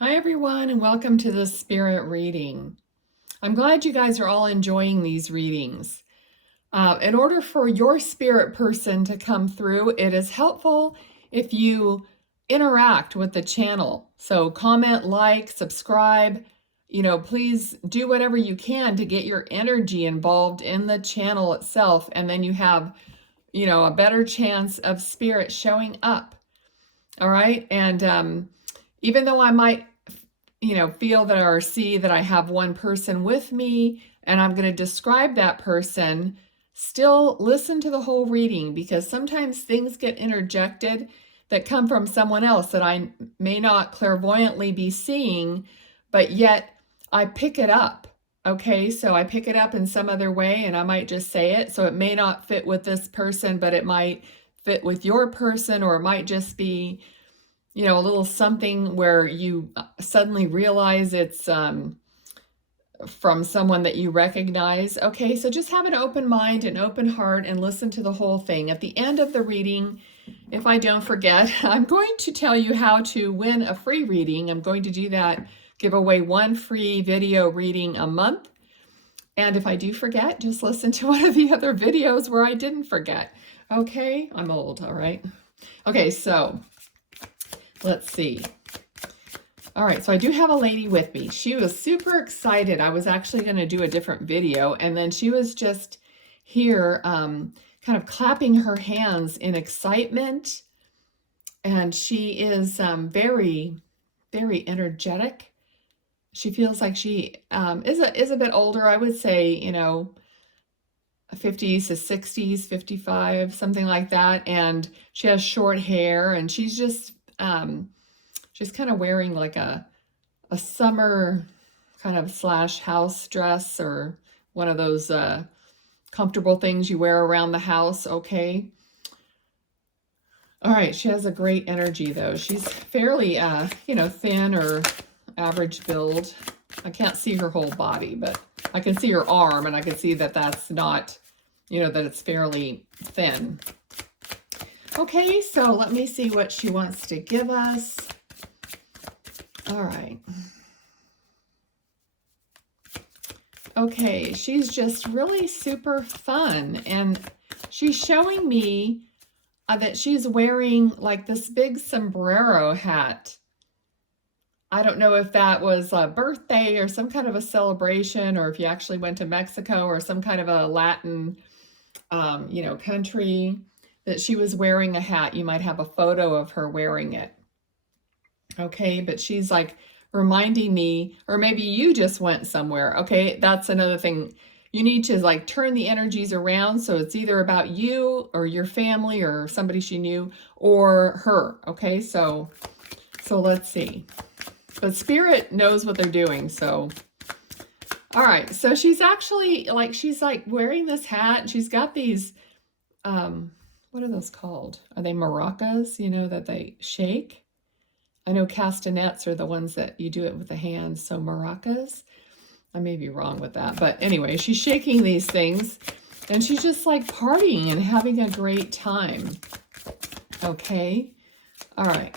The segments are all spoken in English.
Hi everyone, and welcome to the Spirit reading. I'm glad you guys are all enjoying these readings. In order for your spirit person to come through, it is helpful if you interact with the channel. So comment, like, subscribe, please do whatever you can to get your energy involved in the channel itself, and then you have, a better chance of spirit showing up. All right, and even though I might feel that or see that I have one person with me and I'm going to describe that person, still listen to the whole reading, because sometimes things get interjected that come from someone else that I may not clairvoyantly be seeing, but yet I pick it up. Okay, so I pick it up in some other way and I might just say it. So it may not fit with this person, but it might fit with your person, or it might just be a little something where you suddenly realize it's from someone that you recognize. Okay, so just have an open mind, an open heart, and listen to the whole thing. At the end of the reading, if I don't forget, I'm going to tell you how to win a free reading. I'm going to do that, give away one free video reading a month. And if I do forget, just listen to one of the other videos where I didn't forget. Okay, I'm old, all right? Okay, so let's see. All right, so I do have a lady with me. She was super excited. I was actually going to do a different video, and then she was just here kind of clapping her hands in excitement. And she is very, very energetic. She feels like she is a bit older. I would say, 50s to 60s, 55, something like that. And she has short hair, and she's just kind of wearing like a summer kind of / house dress, or one of those comfortable things you wear around the house. Okay. All right. She has a great energy though. She's fairly, thin or average build. I can't see her whole body, but I can see her arm, and I can see that that's not, that it's fairly thin. Okay, so let me see what she wants to give us. All right. Okay, she's just really super fun, and she's showing me that she's wearing like this big sombrero hat. I don't know if that was a birthday or some kind of a celebration, or if you actually went to Mexico or some kind of a Latin, country, that she was wearing a hat. You might have a photo of her wearing it. Okay, but she's like reminding me, or maybe you just went somewhere. Okay, that's another thing. You need to like turn the energies around, so it's either about you or your family or somebody she knew, or her. Okay, so let's see. But Spirit knows what they're doing, so. All right, so she's actually like, she's like wearing this hat, and she's got these, what are those called? Are they maracas, that they shake? I know castanets are the ones that you do it with the hands, so maracas. I may be wrong with that, but anyway, she's shaking these things, and she's just like partying and having a great time. Okay, all right.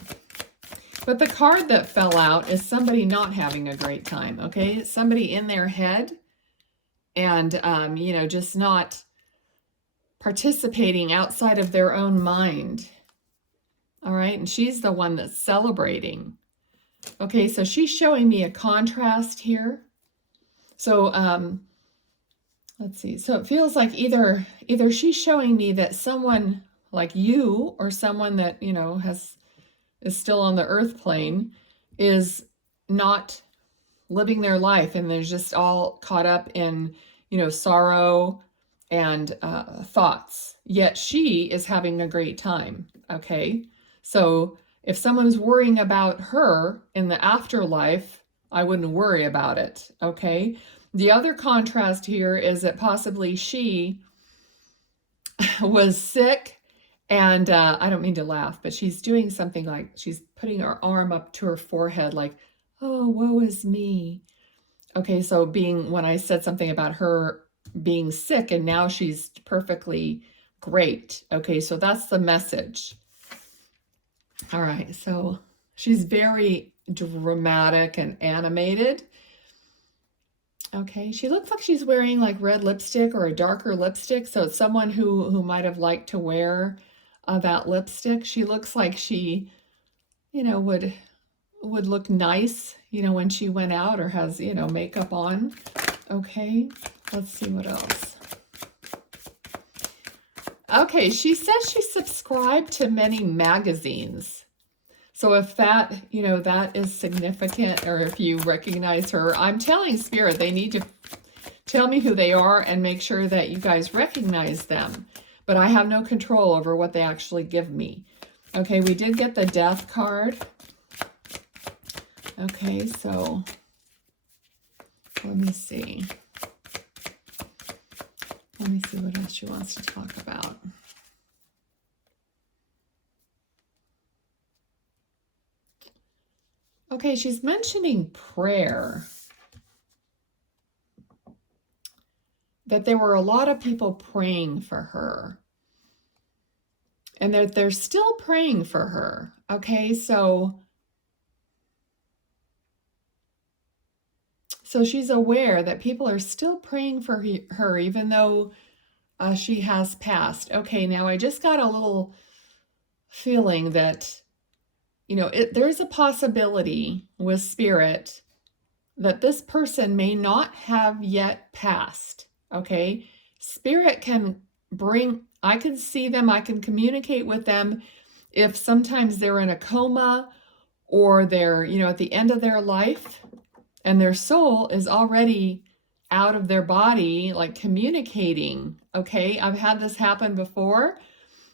But the card that fell out is somebody not having a great time, okay? It's somebody in their head and, just not participating outside of their own mind. All right, and she's the one that's celebrating. Okay, so she's showing me a contrast here. So, let's see. So it feels like either she's showing me that someone like you, or someone that, is still on the earth plane, is not living their life, and they're just all caught up in, sorrow and thoughts. Yet she is having a great time. Okay, so if someone's worrying about her in the afterlife, I wouldn't worry about it. Okay, the other contrast here is that possibly she was sick. And I don't mean to laugh, but she's doing something like she's putting her arm up to her forehead like, oh, woe is me. Okay, so when I said something about her being sick, and now she's perfectly great. Okay, so that's the message. All right, so She's very dramatic and animated. Okay, she looks like she's wearing like red lipstick or a darker lipstick. So it's someone who might have liked to wear that lipstick. She looks like she, would look nice, when she went out or has, makeup on. Okay, let's see what else. Okay, she says she subscribed to many magazines. So if that, that is significant, or if you recognize her, I'm telling Spirit they need to tell me who they are and make sure that you guys recognize them. But I have no control over what they actually give me. Okay, we did get the Death card. Okay, so let me see. Let me see what else she wants to talk about. Okay, she's mentioning prayer. That there were a lot of people praying for her. And that they're still praying for her. Okay, so she's aware that people are still praying for her, even though she has passed. Okay, now I just got a little feeling that, there's a possibility with Spirit that this person may not have yet passed. Okay, Spirit can I can see them, I can communicate with them if sometimes they're in a coma or they're, at the end of their life and their soul is already out of their body, like communicating. Okay, I've had this happen before.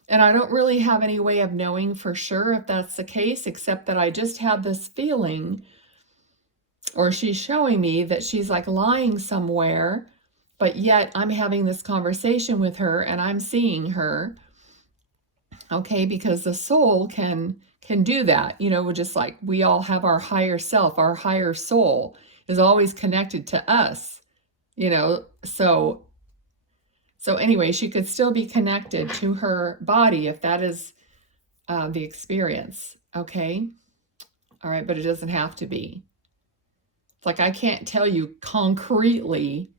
And I don't really have any way of knowing for sure if that's the case, except that I just have this feeling, or she's showing me that she's like lying somewhere, but yet I'm having this conversation with her and I'm seeing her. Okay, because the soul can do that, just like we all have our higher self, our higher soul is always connected to us, So anyway, she could still be connected to her body if that is the experience. Okay. All right. But it doesn't have to be. It's like, I can't tell you concretely,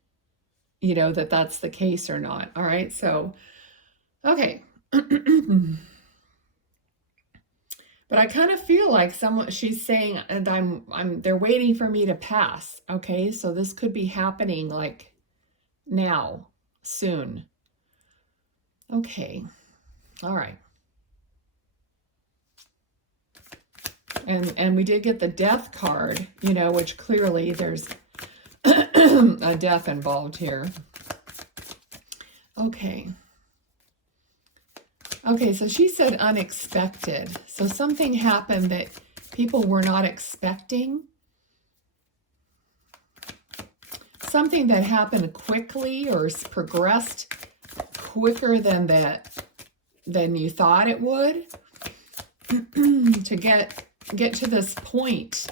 that that's the case or not. All right. So, okay. But I kind of feel like she's saying, and they're waiting for me to pass. Okay. So this could be happening like now, soon. Okay. All right. And we did get the Death card, which clearly there's a death involved here. Okay. Okay, so she said unexpected. So something happened that people were not expecting. Something that happened quickly or progressed quicker than you thought it would. To get to this point,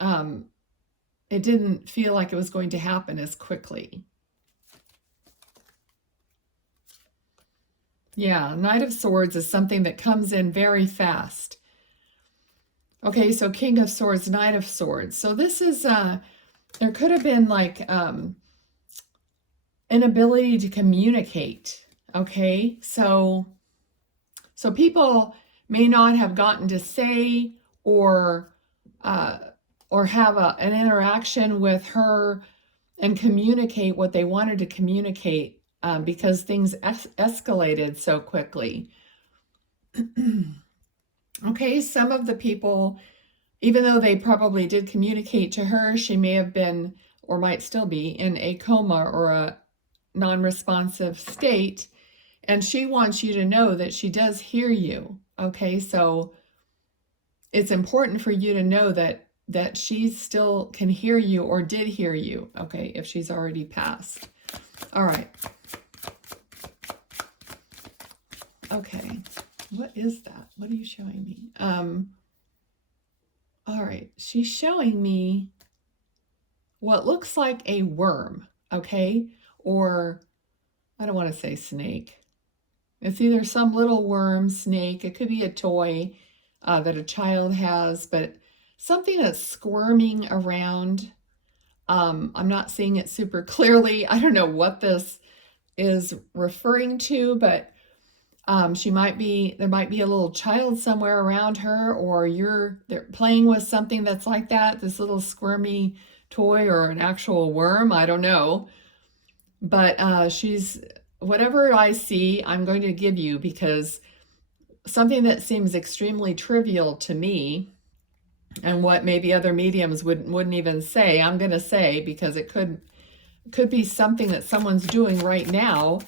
it didn't feel like it was going to happen as quickly. Yeah, Knight of Swords is something that comes in very fast. Okay, so King of Swords, Knight of Swords. So this is, there could have been like an ability to communicate. Okay, so people may not have gotten to say or have an interaction with her and communicate what they wanted to communicate because things escalated so quickly. Okay, some of the people, even though they probably did communicate to her, she may have been or might still be in a coma or a non-responsive state, and she wants you to know that she does hear you. Okay, so it's important for you to know that she still can hear you or did hear you, okay, if she's already passed. All right. Okay, what is that? What are you showing me? All right, she's showing me what looks like a worm, okay? Or I don't want to say snake. It's either some little worm, snake, it could be a toy. that a child has, but something that's squirming around. I'm not seeing it super clearly. I don't know what this is referring to, but there might be a little child somewhere around her, or they're playing with something that's like that, this little squirmy toy or an actual worm, I don't know. But whatever I see, I'm going to give you, because something that seems extremely trivial to me, and what maybe other mediums wouldn't even say, I'm going to say, because it could be something that someone's doing right now,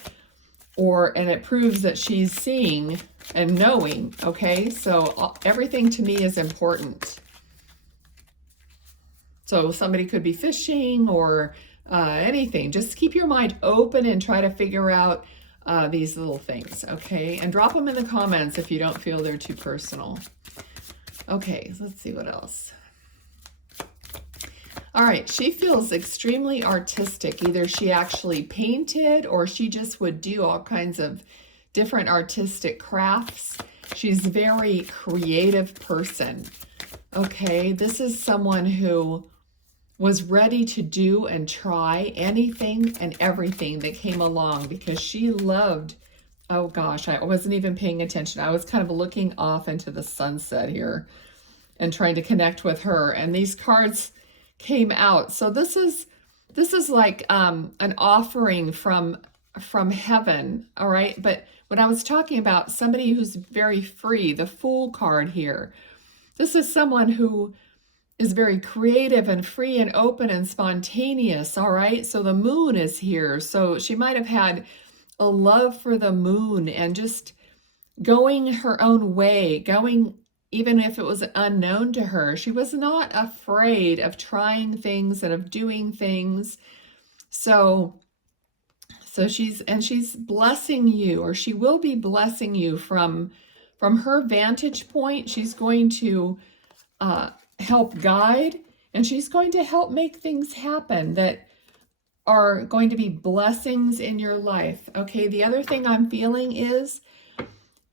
and it proves that she's seeing and knowing. Okay, so everything to me is important. So somebody could be fishing or anything. Just keep your mind open and try to figure out these little things, okay? And drop them in the comments if you don't feel they're too personal. Okay, so let's see what else. All right, she feels extremely artistic. Either she actually painted, or she just would do all kinds of different artistic crafts. She's a very creative person. Okay, this is someone who was ready to do and try anything and everything that came along, because she loved, oh gosh, I wasn't even paying attention. I was kind of looking off into the sunset here and trying to connect with her, and these cards came out. So this is like an offering from heaven. All right, but when I was talking about somebody who's very free, the Fool card here, this is someone who is very creative and free and open and spontaneous. All right, so the Moon is here, so she might have had a love for the moon and just going her own way, going even if it was unknown to her. She was not afraid of trying things and of doing things. So she's blessing you, or she will be blessing you from her vantage point. She's going to help guide, and she's going to help make things happen that are going to be blessings in your life. Okay, the other thing I'm feeling is,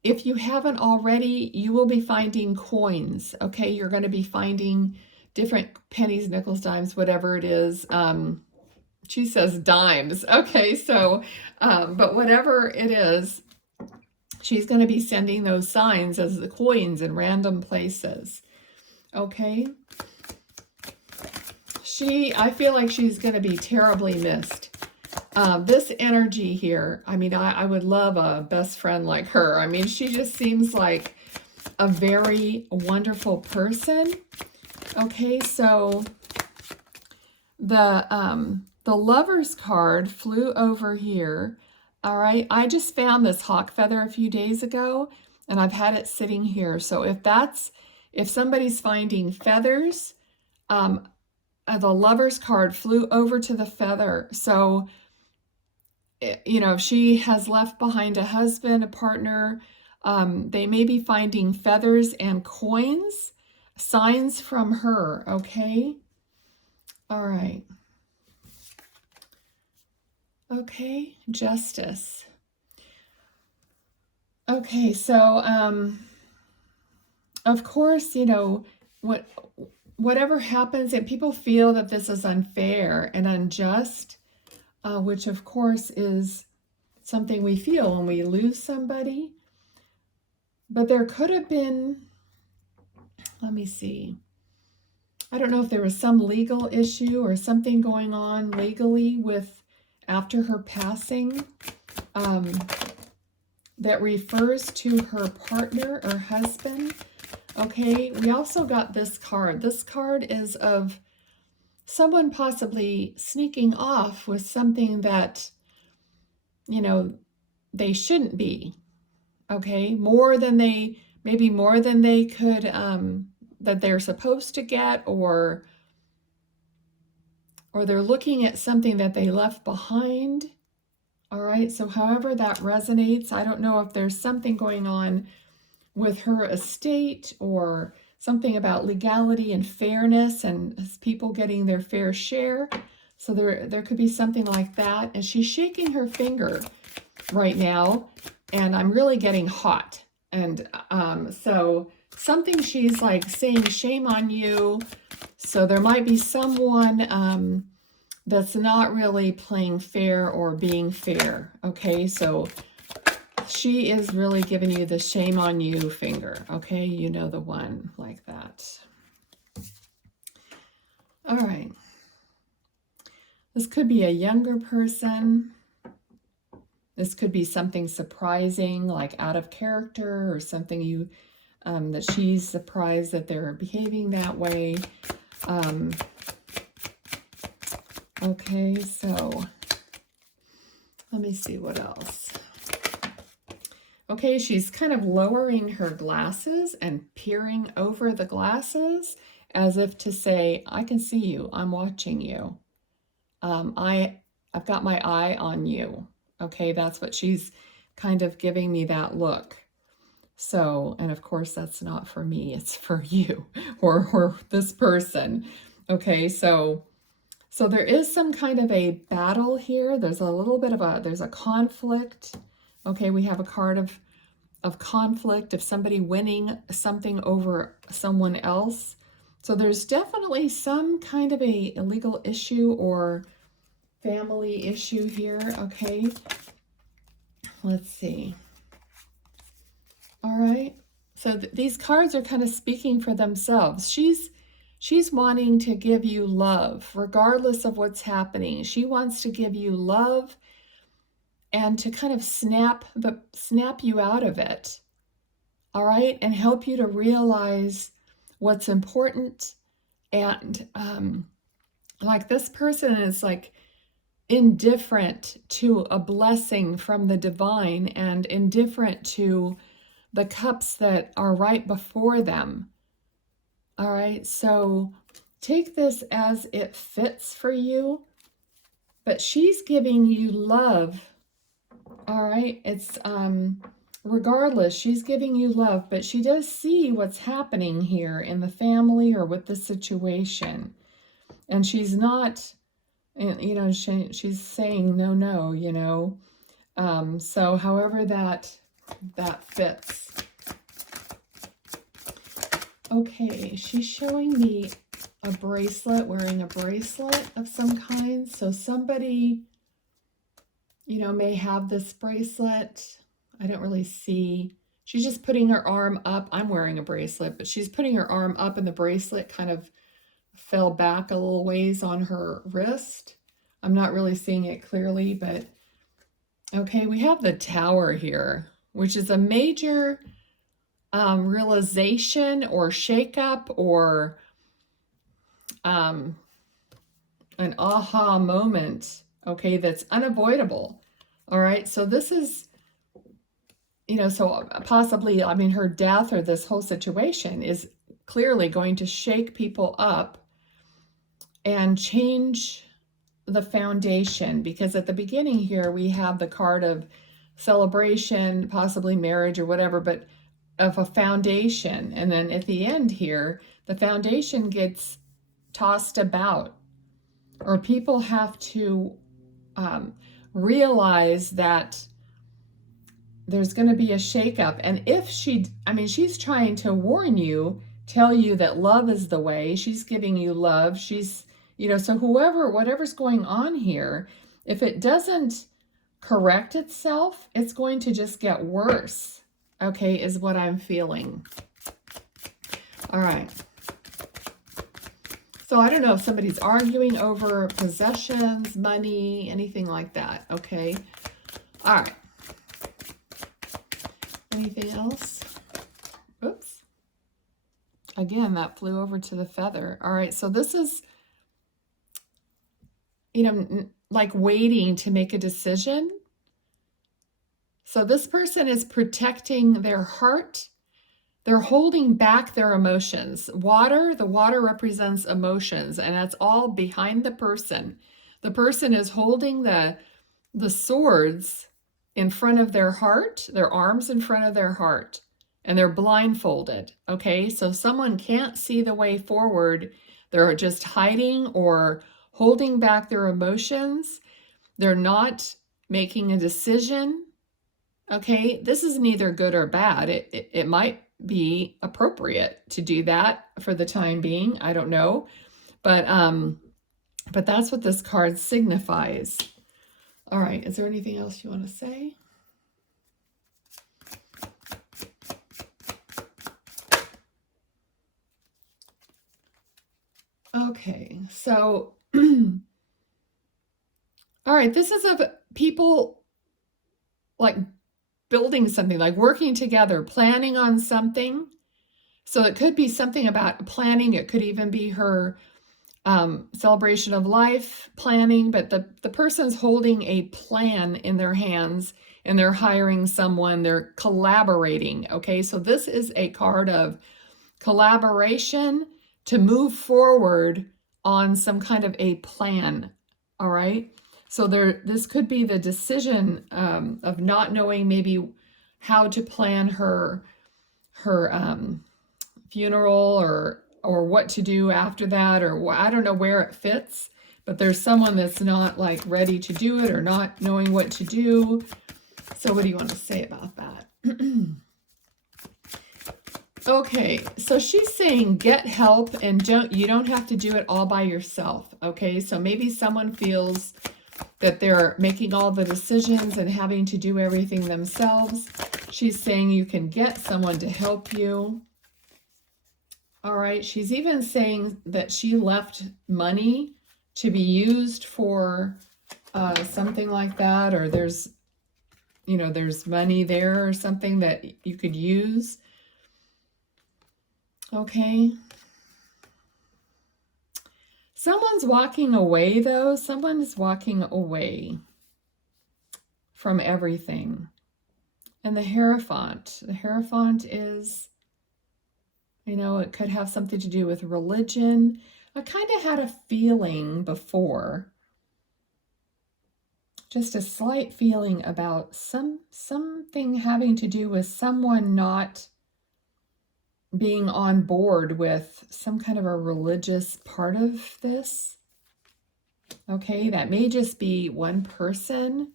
if you haven't already, you will be finding coins. Okay, you're going to be finding different pennies, nickels, dimes, whatever it is. She says dimes. Okay, so, but whatever it is, she's going to be sending those signs as the coins in random places. Okay. I feel like she's going to be terribly missed. This energy here, I mean, I would love a best friend like her. I mean, she just seems like a very wonderful person. Okay, so the Lover's card flew over here. All right, I just found this hawk feather a few days ago, and I've had it sitting here. So if somebody's finding feathers, the Lover's card flew over to the feather. So, you know, if she has left behind a husband, a partner, they may be finding feathers and coins, signs from her. Okay. All right. Okay. Justice. Okay. So, of course, you know, whatever happens, and people feel that this is unfair and unjust, which of course is something we feel when we lose somebody. But there could have been, let me see, I don't know if there was some legal issue or something going on legally after her passing, that refers to her partner or husband. Okay, we also got this card. This card is of someone possibly sneaking off with something that, you know, they shouldn't be. Okay, maybe more than they could, that they're supposed to get, or they're looking at something that they left behind. All right, so however that resonates, I don't know if there's something going on with her estate, or something about legality and fairness and people getting their fair share. So there could be something like that. And she's shaking her finger right now, and I'm really getting hot. And so something she's like saying shame on you. So there might be someone that's not really playing fair or being fair. Okay, so she is really giving you the shame on you finger. Okay, you know the one like that. All right. This could be a younger person. This could be something surprising, like out of character, or something you that she's surprised that they're behaving that way. Okay, so let me see what else. Okay, she's kind of lowering her glasses and peering over the glasses as if to say, I can see you, I'm watching you. I've got my eye on you. Okay, that's what she's kind of giving me, that look. So, and of course that's not for me, it's for you or this person. Okay, so there is some kind of a battle here. There's a little bit of there's a conflict. Okay, we have a card of conflict, of somebody winning something over someone else. So there's definitely some kind of a legal issue or family issue here. Okay, let's see. All right, so these cards are kind of speaking for themselves. She's wanting to give you love regardless of what's happening. She wants to give you love and to kind of snap you out of it. All right, and help you to realize what's important. And like this person is like indifferent to a blessing from the divine and indifferent to the cups that are right before them. All right, so take this as it fits for you, but she's giving you love. All right, it's regardless, she's giving you love, but she does see what's happening here in the family or with the situation, and she's not, you know, she's saying no, you know. So however that fits. Okay, she's showing me a bracelet, wearing a bracelet of some kind. So somebody, you know, may have this bracelet. I don't really see. She's just putting her arm up. I'm wearing a bracelet, but she's putting her arm up and the bracelet kind of fell back a little ways on her wrist. I'm not really seeing it clearly, but okay, we have the Tower here, which is a major realization or shakeup or an aha moment, okay, that's unavoidable. All right, so this is, you know, so possibly, I mean, her death or this whole situation is clearly going to shake people up and change the foundation, because at the beginning here we have the card of celebration, possibly marriage or whatever, but of a foundation. And then at the end here, the foundation gets tossed about, or people have to realize that there's going to be a shakeup. And if she's trying to warn you, tell you that love is the way. She's giving you love. She's, you know, so whatever's going on here, if it doesn't correct itself, it's going to just get worse. Okay, is what I'm feeling. All right. So I don't know if somebody's arguing over possessions, money, anything like that. Okay. All right. Anything else? Oops. Again, that flew over to the feather. All right. So this is, you know, like waiting to make a decision. So this person is protecting their heart. They're holding back their emotions. The water represents emotions, and that's all behind the person. The person is holding the swords in front of their heart, their arms in front of their heart, and they're blindfolded. Okay, so someone can't see the way forward. They're just hiding or holding back their emotions. They're not making a decision. Okay, this is neither good or bad. It might be appropriate to do that for the time being. I don't know. But that's what this card signifies. All right, is there anything else you want to say? Okay, so, all right, this is of people like building something, like working together, planning on something. So it could be something about planning. It could even be her celebration of life planning, but the person's holding a plan in their hands and they're hiring someone, they're collaborating. Okay, so this is a card of collaboration to move forward on some kind of a plan. All right, so this could be the decision of not knowing maybe how to plan her funeral or what to do after that, or I don't know where it fits, but there's someone that's not like ready to do it or not knowing what to do. So what do you want to say about that? Okay, so she's saying get help and you don't have to do it all by yourself. Okay, so maybe someone feels that they're making all the decisions and having to do everything themselves. She's saying you can get someone to help you. All right, she's even saying that she left money to be used for something like that, or there's money there or something that you could use. Okay. Someone's walking away, though. Someone's walking away from everything. And the Hierophant. The Hierophant is, it could have something to do with religion. I kind of had a feeling before, just a slight feeling about something having to do with someone not being on board with some kind of a religious part of this. Okay, that may just be one person.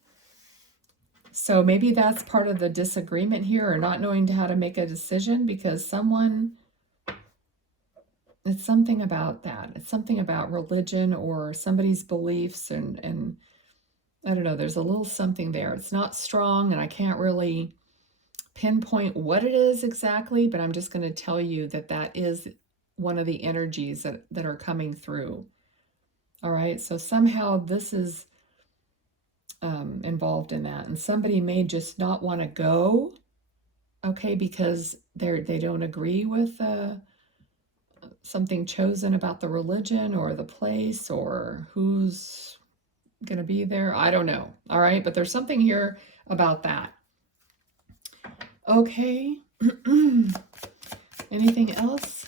So maybe that's part of the disagreement here, or not knowing how to make a decision, because it's something about that. It's something about religion or somebody's beliefs, and I don't know, there's a little something there. It's not strong, and I can't really pinpoint what it is exactly, but I'm just going to tell you that is one of the energies that are coming through. All right, so somehow this is involved in that, and somebody may just not want to go, okay, because they don't agree with something chosen about the religion or the place or who's going to be there. I don't know. All right, but there's something here about that. Okay. Anything else?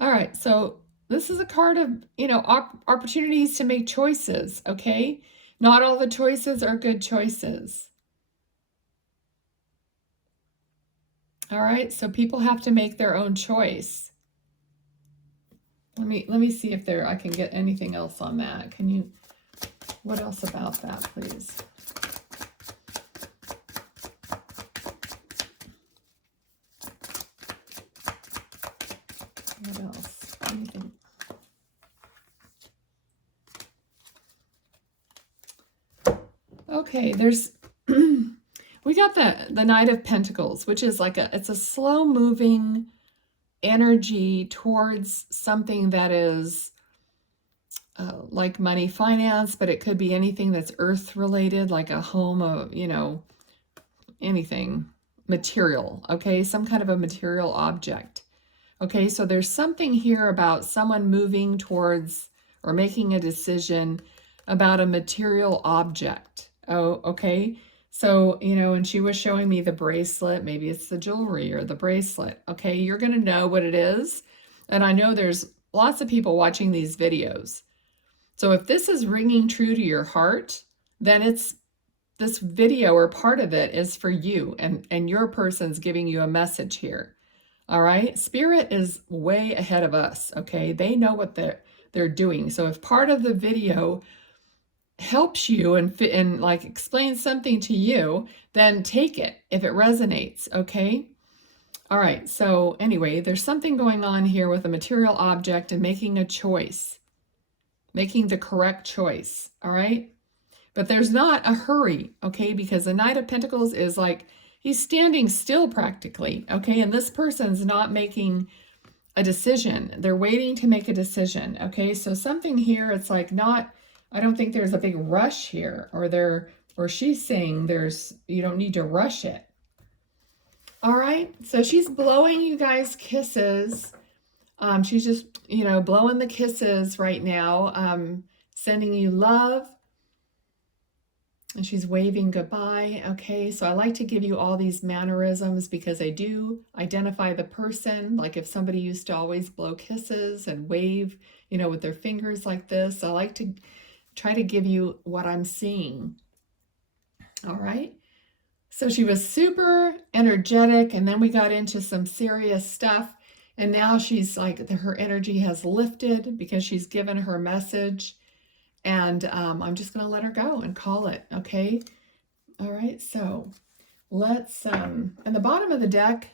All right, so this is a card of, opportunities to make choices, okay? Not all the choices are good choices. All right, so people have to make their own choice. Let me see if I can get anything else on that. What else about that, please? What else? Anything? Okay, there's we got the Knight of Pentacles, which is it's a slow moving energy towards something that is like money, finance, but it could be anything that's earth related, like a home, anything material, okay? Some kind of a material object. Okay, so there's something here about someone moving towards or making a decision about a material object. Oh, okay. So, and she was showing me the bracelet, maybe it's the jewelry or the bracelet. Okay, you're going to know what it is. And I know there's lots of people watching these videos. So if this is ringing true to your heart, then this video or part of it is for you, and your person's giving you a message here. All right, Spirit is way ahead of us. Okay, they know what they're doing. So if part of the video helps you and like explains something to you, then take it if it resonates, okay? All right, so anyway, there's something going on here with a material object and making a choice, making the correct choice, all right? But there's not a hurry, okay? Because the Knight of Pentacles is like, he's standing still practically, okay? And this person's not making a decision. They're waiting to make a decision, okay? So something here, it's like not, I don't think there's a big rush here, or she's saying you don't need to rush it. All right, so she's blowing you guys kisses. She's just, blowing the kisses right now, sending you love. And she's waving goodbye. Okay, so I like to give you all these mannerisms because I do identify the person. Like if somebody used to always blow kisses and wave, with their fingers like this, I like to try to give you what I'm seeing. All right. So she was super energetic, and then we got into some serious stuff. And now she's like, her energy has lifted because she's given her message. And I'm just going to let her go and call it, okay? All right, so let's, at the bottom of the deck,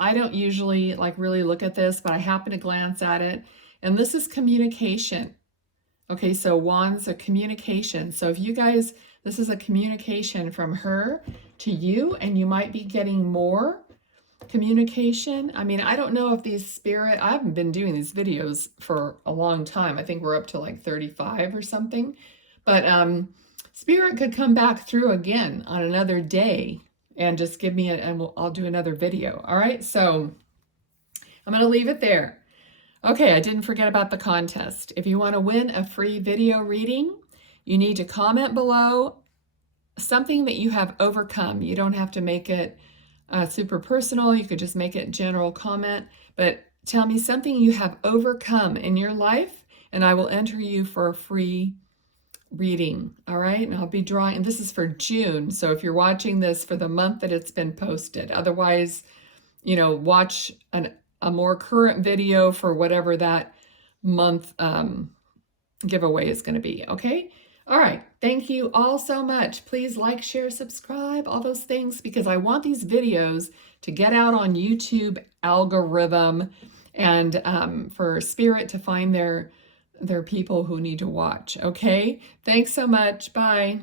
I don't usually like really look at this, but I happen to glance at it. And this is communication. Okay, so wands are communication. So if you guys, this is a communication from her to you, and you might be getting more communication. I mean, I don't know if I haven't been doing these videos for a long time. I think we're up to like 35 or something. But spirit could come back through again on another day and just give me I'll do another video. All right, so I'm going to leave it there. Okay, I didn't forget about the contest. If you want to win a free video reading, you need to comment below something that you have overcome. You don't have to make it super personal. You could just make it general comment, but tell me something you have overcome in your life, and I will enter you for a free reading. All right, and I'll be drawing, and this is for June. So if you're watching this for the month that it's been posted, otherwise, watch a more current video for whatever that month giveaway is going to be. Okay. All right. Thank you all so much. Please like, share, subscribe, all those things, because I want these videos to get out on YouTube algorithm and for Spirit to find their people who need to watch. Okay. Thanks so much. Bye.